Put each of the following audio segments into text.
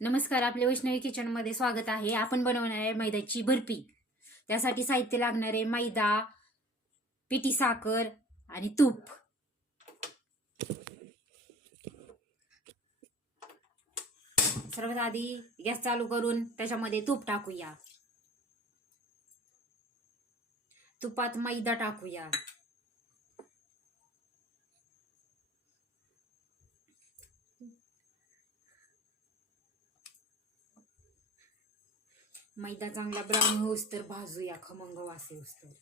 नमस्कार, आपल्या वैष्णवी किचन मध्ये स्वागत आहे। आपण बनवणार आहे मैद्याची बर्फी। त्यासाठी साहित्य लागणारे मैदा, पिठी साखर आणि तूप। सर्वात आधी गॅस चालू करून त्याच्यामध्ये तूप टाकूया। तुपात मैदा टाकूया। मैदा चांगला ब्राऊन होऊस तर भाजूया, खमंग वास येऊस तर।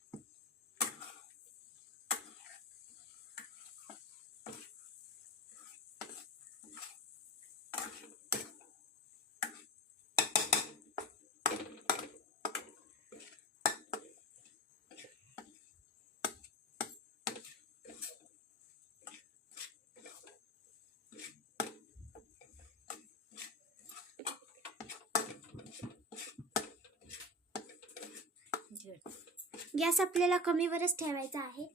गॅस आपल्याला कमीवरच ठेवायचा आहे।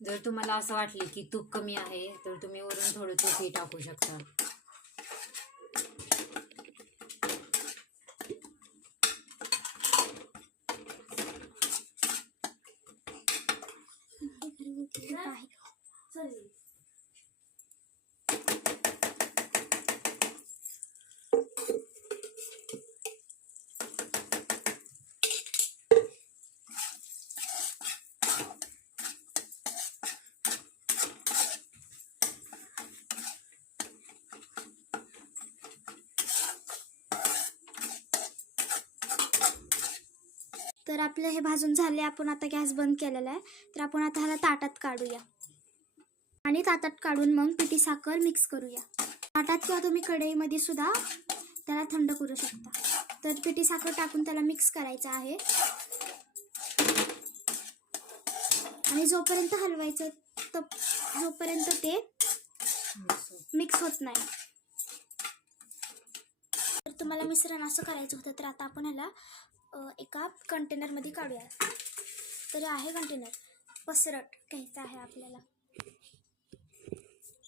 जर तुम्हाला असं वाटले की तूप कमी आहे तर तुम्ही वरून थोडं तूपही टाकू शकता। तर आपलं हे भाजून झाले। आपण आता गॅस बंद केलेला आहे। तर आपण आता ह्याला ताटात काढूया आणि ताटात काढून मग पिठी साखर मिक्स करूया। ताटात किंवा तुम्ही कढईमध्ये सुद्धा त्याला थंड करू शकता। तर पिठी साखर टाकून त्याला मिक्स करायचं आहे आणि जोपर्यंत हलवायचं जोपर्यंत ते मिक्स होत नाही। तर तुम्हाला मिश्रण असं करायचं होतं तर आता आपण ह्याला एका कंटेनरमध्ये काढूया। तर आहे कंटेनर पसरट घ्यायचं आहे आपल्याला।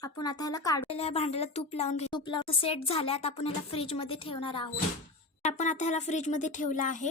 आपण आता ह्याला काढलेल्या भांड्याला तूप लावून तूप लावून सेट झाल्यात आपण ह्याला फ्रीजमध्ये ठेवणार आहोत। आपण आता ह्याला फ्रीजमध्ये ठेवलं आहे।